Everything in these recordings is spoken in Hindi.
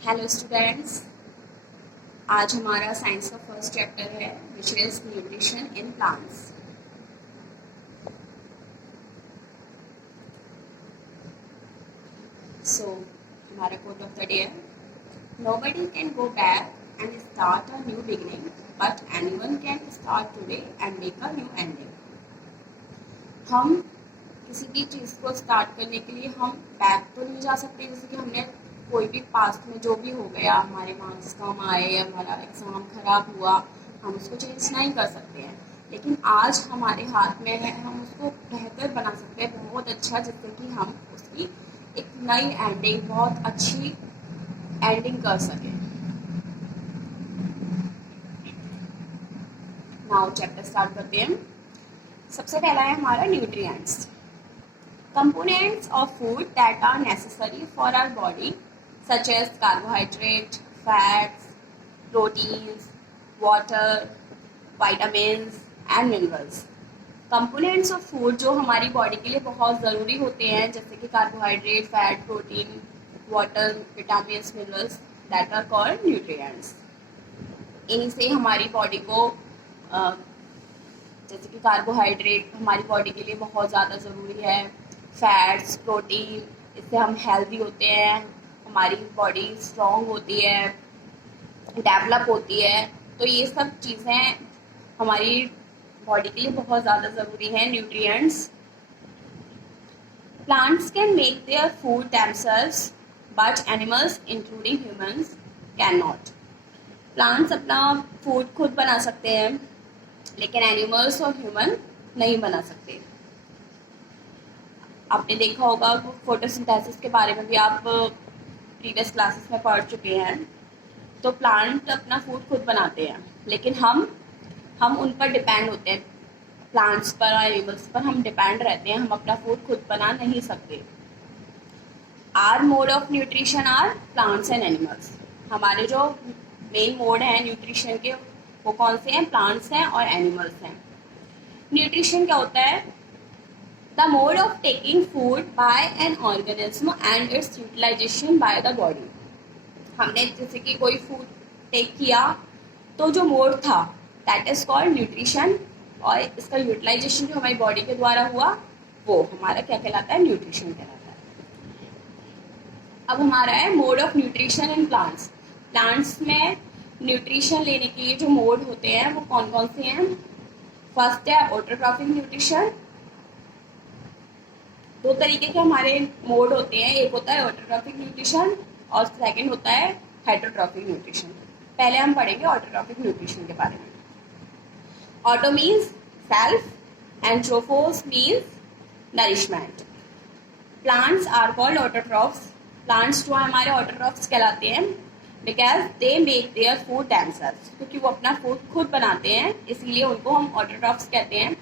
हेलो स्टूडेंट्स, आज हमारा साइंस का फर्स्ट चैप्टर है which is nutrition in plants. So हमारा कोट ऑफ द डे है, nobody can go back and start a new beginning but anyone can start today and make a new ending. हम किसी भी चीज़ को स्टार्ट करने के लिए हम बैक तो नहीं जा सकते, जैसे कि हमने कोई भी पास्ट में जो भी हो गया, हमारे मार्क्स कम आए, हमारा एग्ज़ाम खराब हुआ, हम उसको चेंज नहीं कर सकते हैं। लेकिन आज हमारे हाथ में है, हम उसको बेहतर बना सकते हैं, बहुत अच्छा, जिससे कि हम उसकी एक नई एंडिंग, बहुत अच्छी एंडिंग कर सकें। नाउ चैप्टर स्टार्ट करते हैं। सबसे पहला है हमारा nutrients. Components of food that are necessary for our body, such as carbohydrate, fats, proteins, water, vitamins and minerals. Components of food जो हमारी बॉडी के लिए बहुत ज़रूरी होते हैं, जैसे कि carbohydrate, fat, protein, water, vitamins, minerals, that are called nutrients. इन्हीं से हमारी बॉडी को जैसे कि कार्बोहाइड्रेट हमारी बॉडी के लिए बहुत ज़्यादा ज़रूरी है, फैट्स, प्रोटीन, इससे हम हेल्दी होते हैं, हमारी बॉडी स्ट्रॉन्ग होती है, डेवलप होती है। तो ये सब चीज़ें हमारी बॉडी के लिए बहुत ज़्यादा ज़रूरी हैं, nutrients. Plants can make their food themselves but animals including humans can not. Plants अपना फूड खुद बना सकते हैं, लेकिन एनिमल्स और ह्यूमन नहीं बना सकते। आपने देखा होगा फोटोसिंथेसिस के बारे में भी आप प्रीवियस क्लासेस में पढ़ चुके हैं। तो प्लांट अपना फूड खुद बनाते हैं, लेकिन हम उन पर डिपेंड होते हैं, प्लांट्स पर और एनिमल्स पर हम डिपेंड रहते हैं, हम अपना फूड खुद बना नहीं सकते। Our mode of nutrition are plants and animals. हमारे जो मेन मोड हैं न्यूट्रिशन के, वो कौन से हैं? प्लांट्स हैं और एनिमल्स हैं। न्यूट्रिशन क्या होता है? The mode of taking food by an organism and its utilisation by the body. हमने जैसे कि कोई फूड टेक किया, तो जो मोड था दैट इज कॉल्ड न्यूट्रिशन, और इसका यूटिलाइजेशन जो हमारी बॉडी के द्वारा हुआ, वो हमारा क्या कहलाता है? न्यूट्रिशन कहलाता है। अब हमारा है mode of nutrition in plants. Plants में न्यूट्रिशन लेने के लिए जो मोड होते हैं वो कौन कौन से हैं? फर्स्ट है ऑटोट्रॉफिक न्यूट्रिशन। दो तरीके के हमारे मोड होते हैं, एक होता है ऑटोट्रॉफिक न्यूट्रिशन और सेकंड होता है हेटरोट्रॉफिक न्यूट्रिशन। पहले हम पढ़ेंगे ऑटोट्रॉफिक न्यूट्रिशन के बारे में। Auto means self and trophos means nourishment. Plants are called autotrophs. Plants जो हमारे ऑटोट्रॉफ्स कहलाते हैं because they make their food themselves, क्योंकि वो अपना फूड खुद बनाते हैं, इसीलिए उनको हम ऑटोट्रॉफ्स कहते हैं।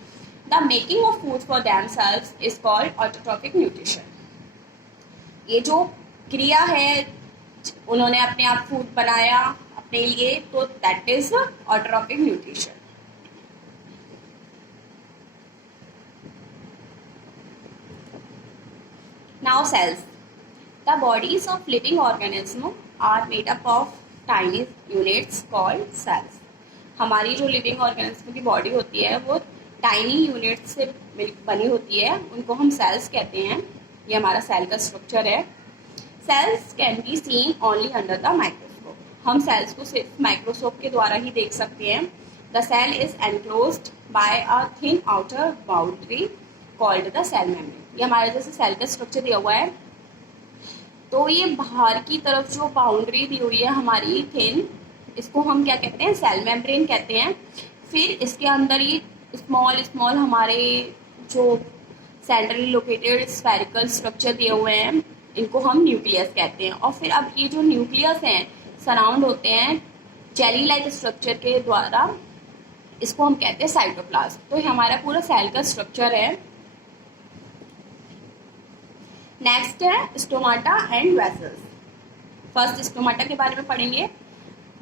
The making of food for themselves is called autotrophic nutrition. ये जो क्रिया है, उन्होंने अपने आप फूड बनाया अपने लिए, तो that is autotrophic nutrition. Now cells. The bodies of living organisms are made up of tiny units called cells. हमारी जो लिविंग ऑर्गेनिज्म की बॉडी होती है वो टाइनी यूनिट से बनी होती है, उनको हम सेल्स कहते हैं। ये हमारा सेल का स्ट्रक्चर है। Cells can be seen only under the microscope. हम सेल्स को सिर्फ माइक्रोस्कोप के द्वारा ही देख सकते हैं। The cell is enclosed by a thin outer boundary called the cell membrane. ये हमारे जैसे सेल का स्ट्रक्चर दिया हुआ है, तो ये बाहर की तरफ जो बाउंड्री दी हुई है हमारी थिन, इसको हम क्या कहते हैं? सेल मेम्ब्रेन कहते हैं। फिर इसके अंदर ये स्मॉल स्मॉल हमारे जो सेंट्रली लोकेटेड स्फेरिकल स्ट्रक्चर दिए हुए हैं, इनको हम न्यूक्लियस कहते हैं। और फिर अब ये जो न्यूक्लियस हैं सराउंड होते हैं जेली लाइक स्ट्रक्चर के द्वारा, इसको हम कहते हैं साइटोप्लाज्म। तो ये हमारा पूरा सेल का स्ट्रक्चर है। नेक्स्ट है stomata and vessels. First stomata के बारे में पढ़ेंगे।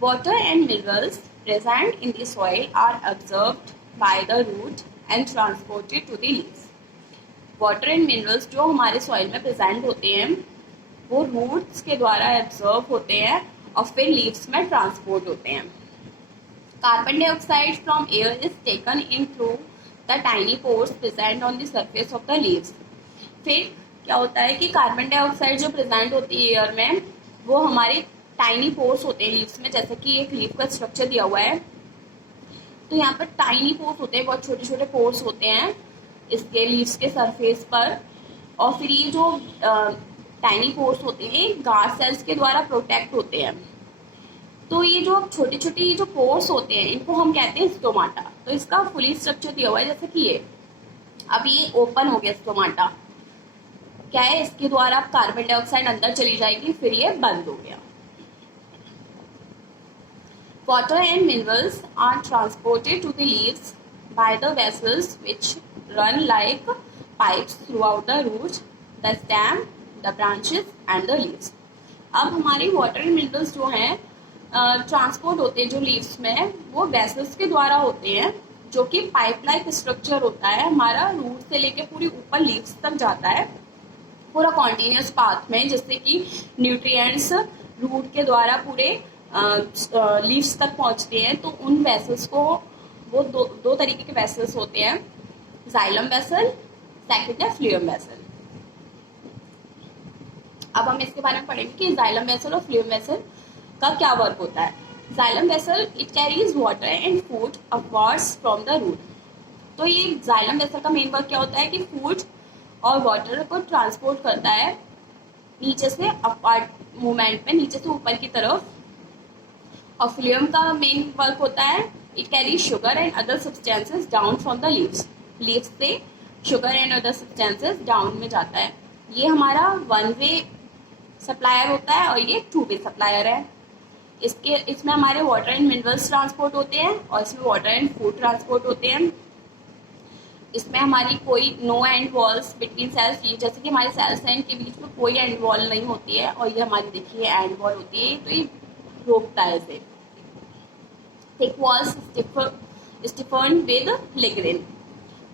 Water and minerals present in the soil are observed by the root and transported to the leaves. Water and minerals जो हमारे सॉइल में प्रेजेंट होते हैं, वो रूट्स के द्वारा एब्जॉर्ब होते हैं और फिर लीव्स में ट्रांसपोर्ट होते हैं। Carbon dioxide from air is taken in through the tiny pores present on the surface of the leaves. फिर क्या होता है कि कार्बन डाइऑक्साइड जो प्रेजेंट होती है एयर में, वो हमारे टाइनी पोर्स होते हैं लीव्स में। जैसे कि एक लीव का स्ट्रक्चर दिया हुआ है, तो यहाँ पर टाइनी पोर्स होते हैं, बहुत छोटे छोटे पोर्स होते हैं इसके लीव्स के सरफेस पर। और फिर ये जो टाइनी पोर्स होते हैं गार्ड सेल्स के द्वारा प्रोटेक्ट होते हैं। तो ये जो छोटी छोटी जो पोर्स होते हैं इनको हम कहते हैं स्टोमाटा। तो इसका फुली स्ट्रक्चर दिया हुआ है, जैसे कि ये अब ये ओपन हो गया स्टोमाटा, क्या है, इसके द्वारा कार्बन डाइऑक्साइड अंदर चली जाएगी, फिर ये बंद हो गया। Water and minerals are transported to the leaves by the vessels which run like pipes throughout the roots, the stem, the branches and the leaves. अब हमारी वाटर एंड मिनरल्स जो हैं ट्रांसपोर्ट होते हैं जो लीव्स में, वो वेसल्स के द्वारा होते हैं, जो कि पाइप लाइक स्ट्रक्चर होता है हमारा, रूट से लेके पूरी ऊपर लीव्स तक जाता है पूरा कॉन्टिन्यूस पाथ में, जिससे कि न्यूट्रिएंट्स रूट के द्वारा पूरे लीव्स तक पहुंचते हैं। तो उन वेसल्स को, वो दो तरीके के वेसल्स होते हैं, जाइलम वेसल, सेकंड है फ्लूएम वेसल। अब हम इसके बारे में पढ़ेंगे कि जाइलम वेसल और फ्लूएम वेसल का क्या वर्क होता है। Xylem vessel it carries water and food upwards from the root. तो ये जाइलम वेसल का मेन वर्क क्या होता है कि फूड और वाटर को ट्रांसपोर्ट करता है नीचे से अपवर्ड मूवमेंट में, नीचे से ऊपर की तरफ। और फ्लूएम का मेन वर्क होता है it carry sugar and other substances down from the leaves. Leaves से sugar and other substances down में जाता है। ये हमारा वन वे सप्लायर होता है और ये टू वे सप्लायर है। इसमें हमारे वाटर एंड मिनरल्स ट्रांसपोर्ट होते हैं और इसमें वाटर एंड फूड ट्रांसपोर्ट होते हैं। इसमें हमारी कोई no end walls between cells, जैसे कि हमारे सेल्स हैं इनके बीच में कोई एंड वॉल नहीं होती है, और ये हमारी देखिए एंड वॉल होती है, तो ये रोकता है इसे। थिक वॉल्स स्टिफन विद लिग्रिन,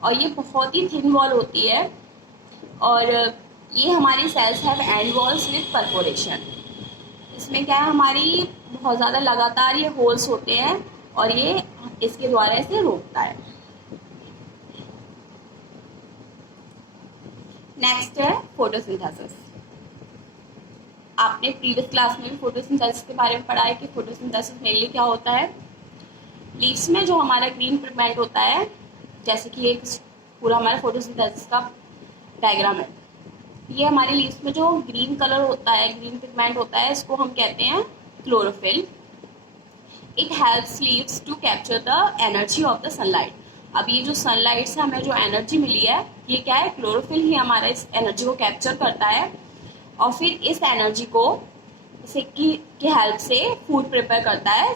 और ये बहुत ही थिन वॉल होती है। और ये हमारी cells have and walls with perforation. इसमें क्या है, हमारी बहुत ज़्यादा लगातार ये होल्स होते हैं और ये इसके द्वारा इसे रोकता है। नेक्स्ट है फोटोसिंथेसिस। आपने प्रीवियस क्लास में भी फोटोसिंथेसिस के बारे में पढ़ा है कि फोटोसिंथेसिस मेनली क्या होता है। लीव्स में जो हमारा ग्रीन पिगमेंट होता है, जैसे कि एक पूरा हमारा फोटोसिंथेसिस का डायग्राम है, ये हमारे लीव्स में जो ग्रीन कलर होता है, ग्रीन पिगमेंट होता है, इसको हम कहते हैं chlorophyll. It helps leaves to capture the energy of the sunlight. अब ये जो सनलाइट से हमें जो एनर्जी मिली है, ये क्या है, क्लोरोफिल ही हमारा इस एनर्जी को कैप्चर करता है और फिर इस एनर्जी को की हेल्प से फूड प्रिपेयर करता है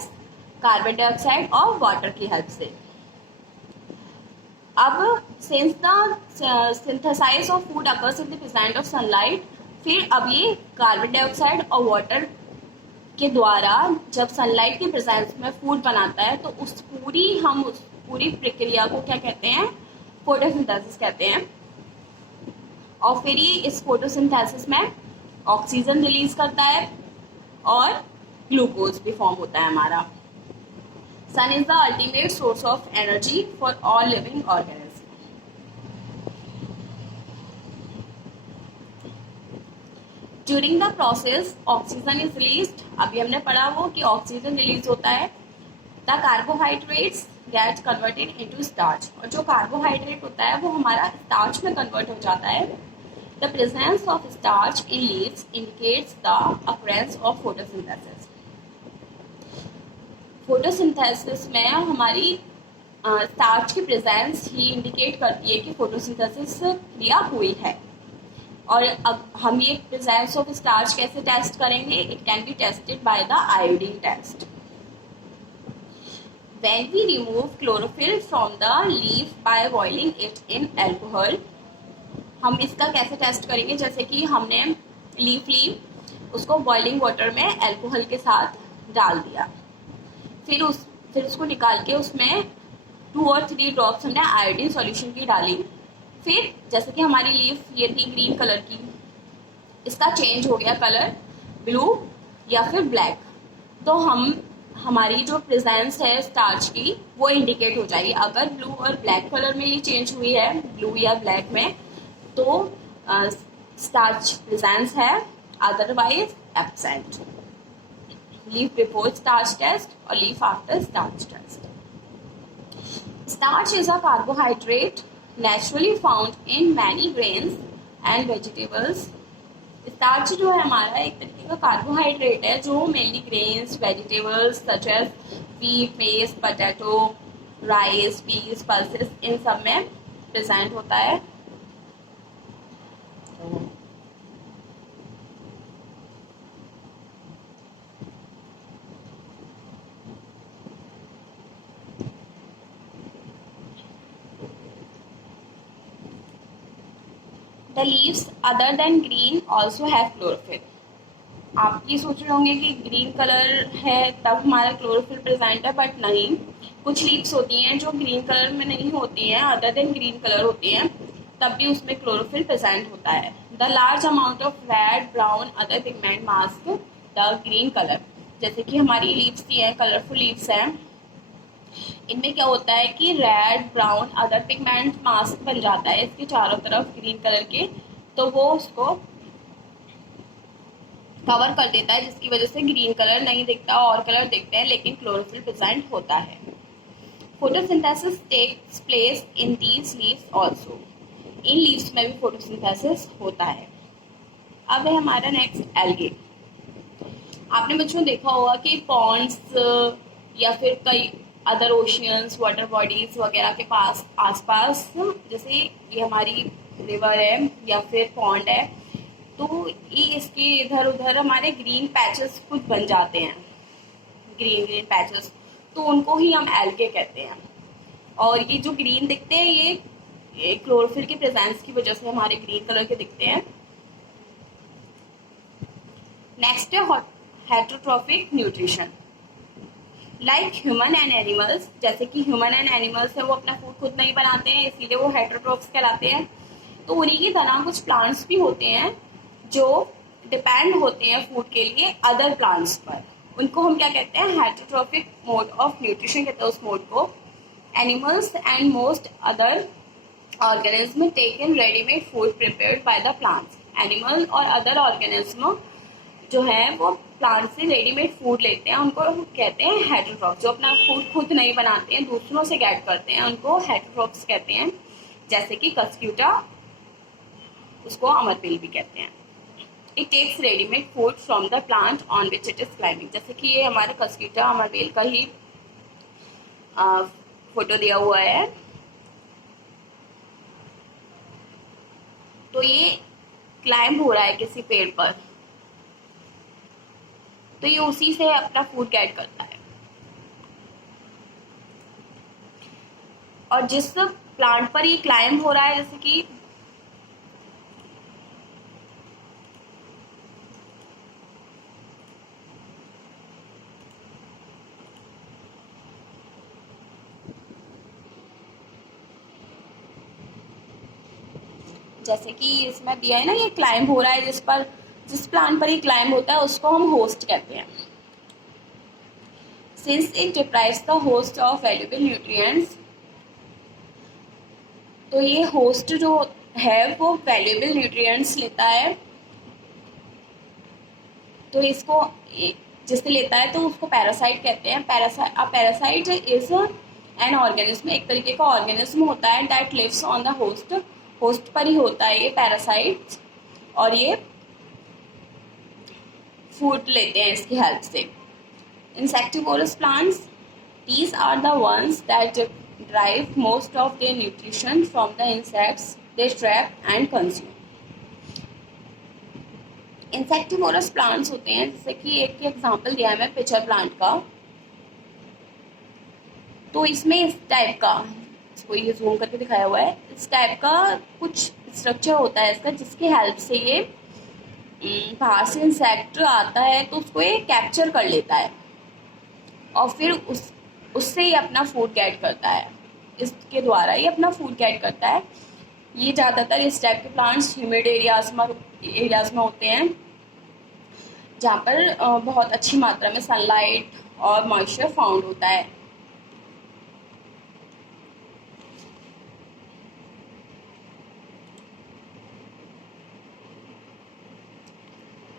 कार्बन डाइऑक्साइड और वाटर की हेल्प से। अब since the synthesise of food occurs in the present of sunlight, फिर अब ये कार्बन डाइऑक्साइड और वाटर के द्वारा जब सनलाइट के प्रेजेंस में फूड बनाता है, तो उस पूरी प्रक्रिया को क्या कहते हैं, फोटोसिंथेसिस कहते हैं। और फिर ये इस फोटोसिंथेसिस में ऑक्सीजन रिलीज करता है और ग्लूकोज भी फॉर्म होता है हमारा। Sun is the ultimate source of energy for all living organism. During the process oxygen is released. अभी हमने पढ़ा वो कि ऑक्सीजन रिलीज होता है। The carbohydrates get converted into starch, और जो कार्बोहाइड्रेट होता है वो हमारा स्टार्च में कन्वर्ट हो जाता है। The presence of starch in leaves indicates the occurrence of photosynthesis. Photosynthesis में हमारी स्टार्च की प्रेजेंस ही इंडिकेट करती है कि फोटोसिंथेसिस क्रिया हुई है। और अब हम ये प्रेजेंस ऑफ स्टार्च कैसे टेस्ट करेंगे, it can be tested by the iodine test. When we remove chlorophyll from the leaf by boiling it in alcohol, हम इसका कैसे टेस्ट करेंगे, जैसे कि हमने लीफ ली, उसको बॉइलिंग वाटर में अल्कोहल के साथ डाल दिया, फिर उसको निकाल के उसमें 2 और 3 ड्रॉप्स हमने आयोडीन सॉल्यूशन की डाली। फिर जैसे कि हमारी लीफ ये थी ग्रीन कलर की, इसका चेंज हो गया कलर ब्लू या फिर ब्लैक, तो हमारी जो प्रेजेंस है स्टार्च की वो इंडिकेट हो जाएगी। अगर ब्लू और ब्लैक कलर में ये चेंज हुई है, ब्लू या ब्लैक में, तो स्टार्च प्रेजेंस है, otherwise absent. Leave before starch test और leave after starch test. Starch is a carbohydrate naturally found in many grains and vegetables. Starch जो है हमारा एक तरीके का कार्बोहाइड्रेट है जो mainly grains, vegetables such as wheat, maize, potato, rice, peas, pulses, इन सब में प्रेजेंट होता है। The leaves other than green also have chlorophyll. आप ये सोच रहे होंगे कि ग्रीन कलर है तब हमारा क्लोरोफिल प्रेजेंट है, बट नहीं। कुछ लीव्स होती हैं जो ग्रीन कलर में नहीं होती हैं, अदर देन ग्रीन कलर होती हैं, तब भी उसमें क्लोरोफिल प्रेजेंट होता है। The large amount of red, brown, other pigment mask the green colour. जैसे कि हमारी लीव्स की हैं, कलरफुल लीव्स हैं, इनमें क्या होता है कि red, brown, other pigment mask बन जाता है इसके चारों तरफ ग्रीन कलर के, तो वो उसको कवर कर देता है, जिसकी वजह से ग्रीन कलर नहीं दिखता और कलर दिखते हैं, लेकिन क्लोरोफिल प्रेजेंट होता है। Photosynthesis takes place in these leaves also. इन लीव्स में भी फोटोसिंथेसिस होता है। अब है हमारा नेक्स्ट एल्गे। आपने बच्चों देखा होगा कि पॉन्ड्स या फिर कई अदर ओशियंस, वाटर बॉडीज वगैरह के पास आसपास, जैसे ये हमारी रिवर है या फिर पॉन्ड है, तो ये इसके इधर उधर हमारे ग्रीन पैचेस कुछ बन जाते हैं, ग्रीन ग्रीन पैचेस, तो उनको ही हम एल्गे कहते हैं। और ये जो ग्रीन दिखते हैं ये क्लोरोफिल की प्रेजेंस की वजह से हमारे ग्रीन कलर के दिखते हैं। नेक्स्ट है heterotrophic nutrition. Like human and animals, जैसे कि ह्यूमन एंड एनिमल्स है वो अपना फूड खुद नहीं बनाते हैं, इसीलिए वो हेटरोट्रॉफ्स कहलाते हैं। तो उन्हीं की तरह कुछ प्लांट्स भी होते हैं जो डिपेंड होते हैं फूड के लिए अदर प्लांट्स पर, उनको हम क्या कहते हैं, हेटरोट्रॉफिक मोड ऑफ न्यूट्रिशन कहते हैं उस मोड को। Animals and most other organism take in readymade food prepared by the plants. Animal और अदर ऑर्गेनिज्म जो है वो प्लांट से रेडीमेड फूड लेते हैं, उनको कहते हैं हेटरोट्रॉफ्स। जो अपना फूड खुद नहीं बनाते हैं, दूसरों से गेट करते हैं, उनको हेटरोट्रॉफ्स कहते हैं। जैसे कि कस्क्यूटा, उसको अमरबेल भी कहते हैं। It takes readymade food from the plant on which it is climbing. जैसे कि ये हमारे कस्क्यूटा अमरबेल का ही फोटो दिया हुआ है, तो ये क्लाइंब हो रहा है किसी पेड़ पर, तो ये उसी से अपना फूड गेट करता है। और जिस प्लांट पर ये क्लाइंब हो रहा है, जैसे कि इसमें दिया है ना, ये क्लाइंब हो रहा है, जिस प्लांट पर ये क्लाइंब होता है उसको हम होस्ट कहते हैं। Since it deprives the host of valuable nutrients, तो ये होस्ट जो है वो वैल्यूएबल न्यूट्रिएंट्स लेता है, तो इसको जिससे लेता है तो उसको पैरासाइट कहते हैं। पैरासाइट इज एन ऑर्गेनिज्म, एक तरीके का ऑर्गेनिज्म होता है that lives on the host, host पर ही होता है ये पैरासाइट, और ये फूड लेते हैं इसकी हेल्प से। Insectivorous plants, these are the ones that derive most of their nutrition from the insects they trap and consume. Insectivorous plants होते हैं, जैसे कि एक एग्जांपल दिया है मैं पिचर प्लांट का, तो इसमें इस टाइप का, इसको ये जूम करके दिखाया हुआ है, इस टाइप का कुछ स्ट्रक्चर होता है इसका, जिसकी हेल्प से ये बाहर से इंसेक्ट आता है तो उसको ये कैप्चर कर लेता है और फिर उससे ही अपना फूड गेट करता है, इसके द्वारा ही अपना फूड गेट करता है। ये ज़्यादातर इस टाइप के प्लांट्स ह्यूमिड एरियाज में होते हैं, जहाँ पर बहुत अच्छी मात्रा में सनलाइट और मॉइस्चर फाउंड होता है।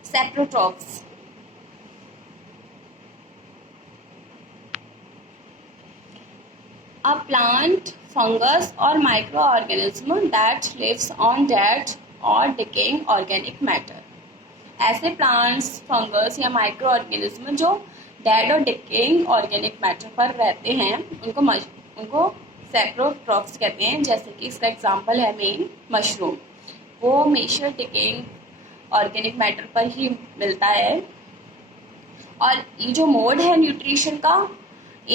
Saprotrophs, a plant, fungus or microorganism that lives on dead or decaying organic matter। ऐसे प्लांट्स, फंगस या माइक्रो ऑर्गेनिज्म जो डेड और डिकेइंग ऑर्गेनिक मैटर पर रहते हैं उनको सेप्रोट्रॉप्स कहते हैं। जैसे कि इसका एग्जांपल है मेन मशरूम, वो हमेशा डिकेइंग ऑर्गेनिक मैटर पर ही मिलता है। और ये जो मोड है न्यूट्रिशन का,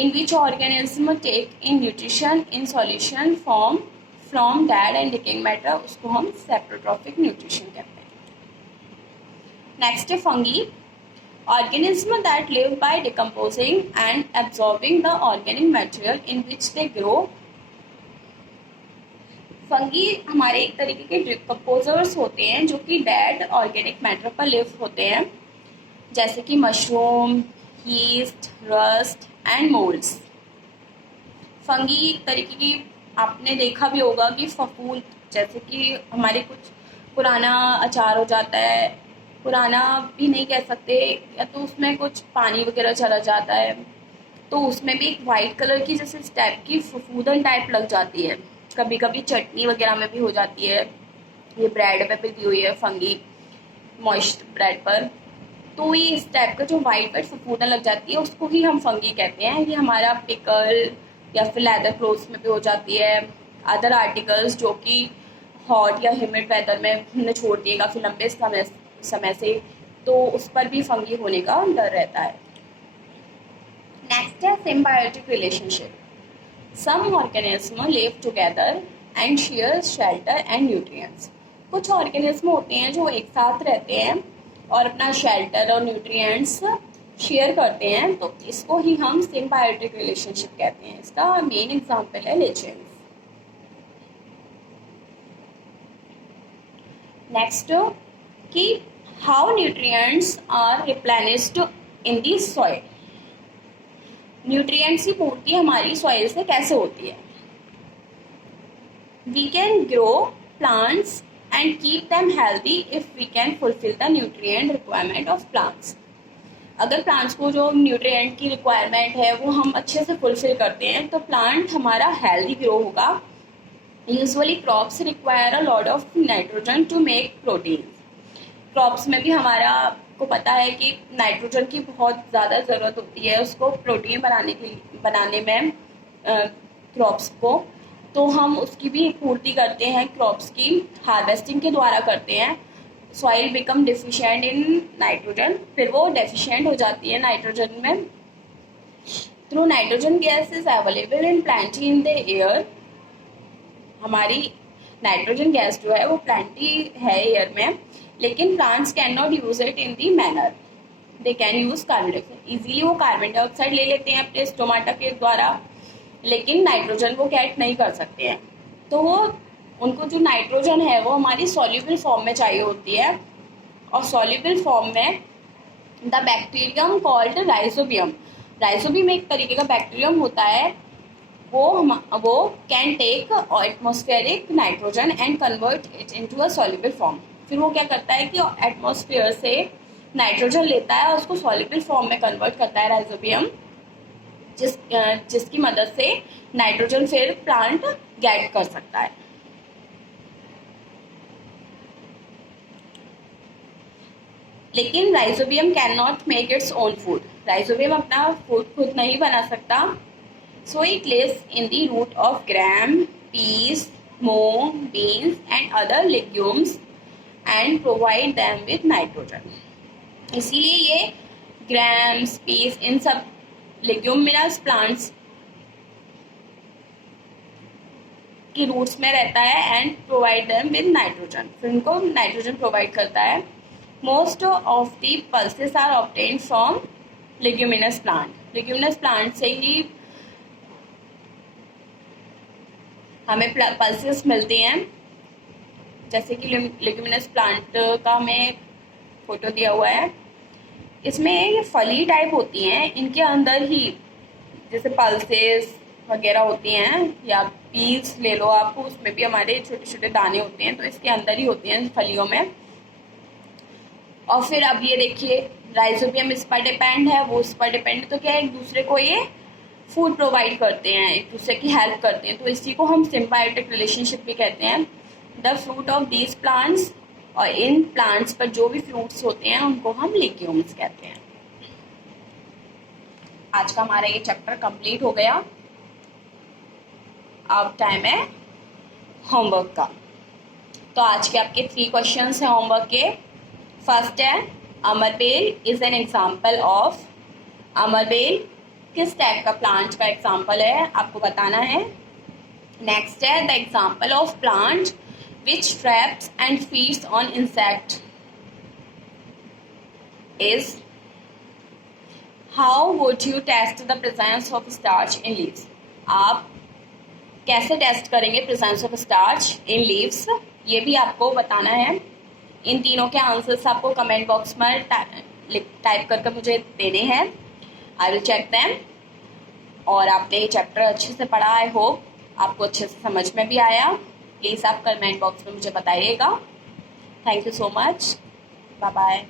in which organism take in nutrition in solution form from dead and decaying matter, उसको हम सेप्रोट्रॉपिक न्यूट्रिशन कहते हैं। नेक्स्ट है fungi, organism that live by decomposing and absorbing the organic material in which they grow। Fungi हमारे एक तरीके के डिकम्पोजर्स होते हैं जो कि डेड ऑर्गेनिक मैटर पर लिव होते हैं, जैसे कि mushroom, yeast, rust and moulds. Fungi एक तरीके की आपने देखा भी होगा कि फफूंद, जैसे कि हमारे कुछ पुराना अचार हो जाता है, पुराना भी नहीं कह सकते, या तो उसमें कुछ पानी वगैरह चला जाता है, तो उसमें भी एक वाइट कलर की जैसे इस टाइप की फफूंदन टाइप लग जाती है। कभी कभी चटनी वगैरह में भी हो जाती है। ये ब्रेड पे भी दी हुई है फंगी, मॉइस्ट ब्रेड पर। तो ये इस टाइप का जो वाइट वाइट फफूंदन लग जाती है उसको ही हम फंगी कहते हैं। ये हमारा पिकल या फिर लेदर क्लोथ्स में भी हो जाती है। अदर आर्टिकल्स जो कि हॉट या ह्यूमिड वेदर में हमने छोड़ दिए काफ़ी लंबे समय से, तो उस पर भी फंगी होने का डर रहता है। नेक्स्ट है symbiotic relationship. Some organism live together and share shelter and nutrients. कुछ ऑर्गेनिज्म होते हैं जो एक साथ रहते हैं और अपना शेल्टर और न्यूट्रिएंट्स शेयर करते हैं, तो इसको ही हम सिम्बायोटिक रिलेशनशिप कहते हैं। इसका मेन एग्जांपल है लिचेंस। नेक्स्ट कि how nutrients are replenished in the soil. Nutrients की पूर्ति हमारी सॉइल से कैसे होती है। We can grow plants and keep them healthy if we can fulfill the nutrient requirement of plants। अगर प्लांट्स को जो न्यूट्रिएंट की रिक्वायरमेंट है वो हम अच्छे से फुलफिल करते हैं तो प्लांट हमारा हेल्दी ग्रो होगा। Usually crops require a lot of nitrogen to make protein. Crops में भी हमारा को पता है कि नाइट्रोजन की बहुत ज़्यादा ज़रूरत होती है उसको प्रोटीन बनाने में क्रॉप्स को, तो हम उसकी भी पूर्ति करते हैं क्रॉप्स की हार्वेस्टिंग के द्वारा करते हैं। Soil become deficient in nitrogen, फिर वो डेफिशिएंट हो जाती है नाइट्रोजन में। Through nitrogen gas is available in plenty in the air. हमारी नाइट्रोजन गैस जो है वो प्लेंटी है एयर में, लेकिन plants can not use it in the manner they can use carbon dioxide. Easily वो कार्बन डाइऑक्साइड ले लेते हैं अपने स्टोमाटा के द्वारा, लेकिन नाइट्रोजन को कैट नहीं कर सकते हैं। तो वो उनको जो नाइट्रोजन है वो हमारी सॉल्युबल फॉर्म में चाहिए होती है, और सॉल्युबल फॉर्म में the bacterium called Rhizobium. Rhizobium एक तरीके का बैक्टीरियम होता है, वो can take atmospheric nitrogen and convert it into a soluble form. फिर वो क्या करता है कि एटमॉस्फेयर से नाइट्रोजन लेता है और उसको सॉल्युबल फॉर्म में कन्वर्ट करता है राइजोबियम, जिसकी मदद से नाइट्रोजन फिर प्लांट गेट कर सकता है। लेकिन Rhizobium can not make its own food. Rhizobium अपना फूड खुद नहीं बना सकता, so it lives in the root of gram, peas, moong, beans and other legumes and provide them with nitrogen. इसीलिए ये ग्राम्स, पीस, इन सब लेग्यूमिनस प्लांट्स की रूट्स में रहता है and provide them with nitrogen, फिर उनको नाइट्रोजन प्रोवाइड करता है। Most of the pulses are obtained from leguminous plant. Leguminous plant से ही हमें पल्सेस मिलती हैं जैसे कि लेग्यूमिनस प्लांट का हमें फोटो दिया हुआ है, इसमें ये फली टाइप होती हैं, इनके अंदर ही जैसे पल्सेस वगैरह होती हैं, या पील्स ले लो आप, उसमें भी हमारे छोटे छोटे दाने होते हैं, तो इसके अंदर ही होती हैं फलियों में। और फिर अब ये देखिए राइजोबियम इस पर डिपेंड है, वो इस पर डिपेंड, तो क्या है, एक दूसरे को ये फूड प्रोवाइड करते हैं, एक दूसरे की हेल्प करते हैं, तो इसी को हम सिम्बायोटिक रिलेशनशिप भी कहते हैं। The fruit of these plants, और इन प्लांट्स पर जो भी फ्रूट्स होते हैं उनको हम लेग्यूम्स कहते हैं। आज का हमारा ये चैप्टर कंप्लीट हो गया। अब टाइम है होमवर्क का। तो आज के आपके 3 क्वेश्चंस हैं होमवर्क के। फर्स्ट है अमरबेल इज एन एग्जाम्पल ऑफ, अमरबेल किस टाइप का प्लांट का एग्जाम्पल है, आपको बताना है। नेक्स्ट है the example of plant which traps and feeds on insect is, how would you test the presence of starch in leaves, आप कैसे टेस्ट करेंगे presence of starch in leaves, ये भी आपको बताना है। इन तीनों के आंसर्स आपको कमेंट बॉक्स में टाइप करके मुझे देने हैं, आई विल चेक देम। और आपने ये चैप्टर अच्छे से पढ़ा, आई होप आपको अच्छे से समझ में भी आया। प्लीज़ आप कमेंट बॉक्स में मुझे बताइएगा। Thank you so much, bye bye.